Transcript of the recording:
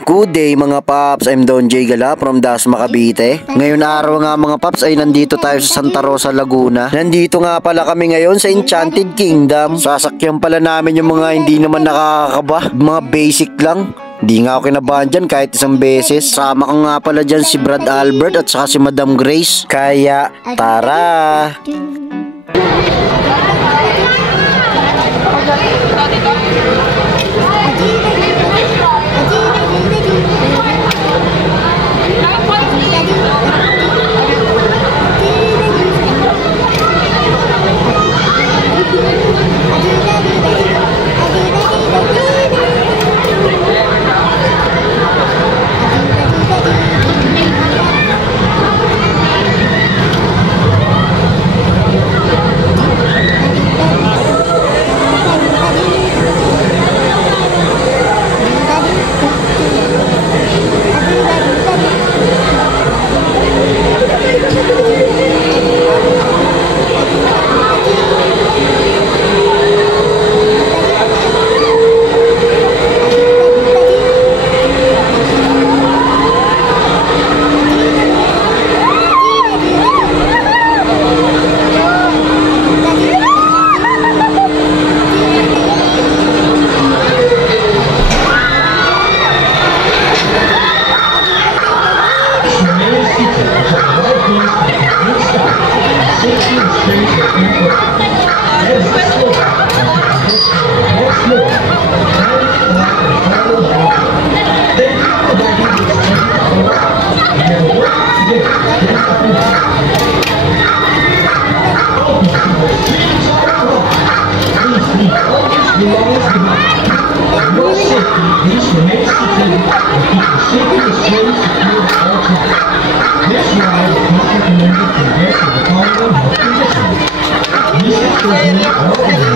Good day mga paps, I'm Don J. Gala from Dasma, Cavite. Ngayon araw nga mga paps ay nandito tayo sa Santa Rosa, Laguna. Nandito nga pala kami ngayon sa Enchanted Kingdom. Sasakyan pala namin yung mga hindi naman nakakakaba, mga basic lang. Di nga ako kinabahan dyan kahit isang beses. Sama ko nga pala dyan si Brad Albert at saka si Madam Grace. Kaya tara! This ride is not recommended for guests with a health condition.